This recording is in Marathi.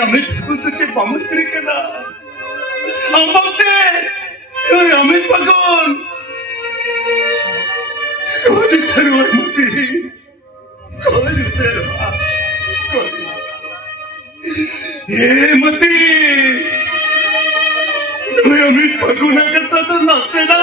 आम्ही तुझे पामंत्री केला आंबवते आम्ही बघून कधी ठरवत नव्हती हे मती आम्ही बघू न करता तर नसते ना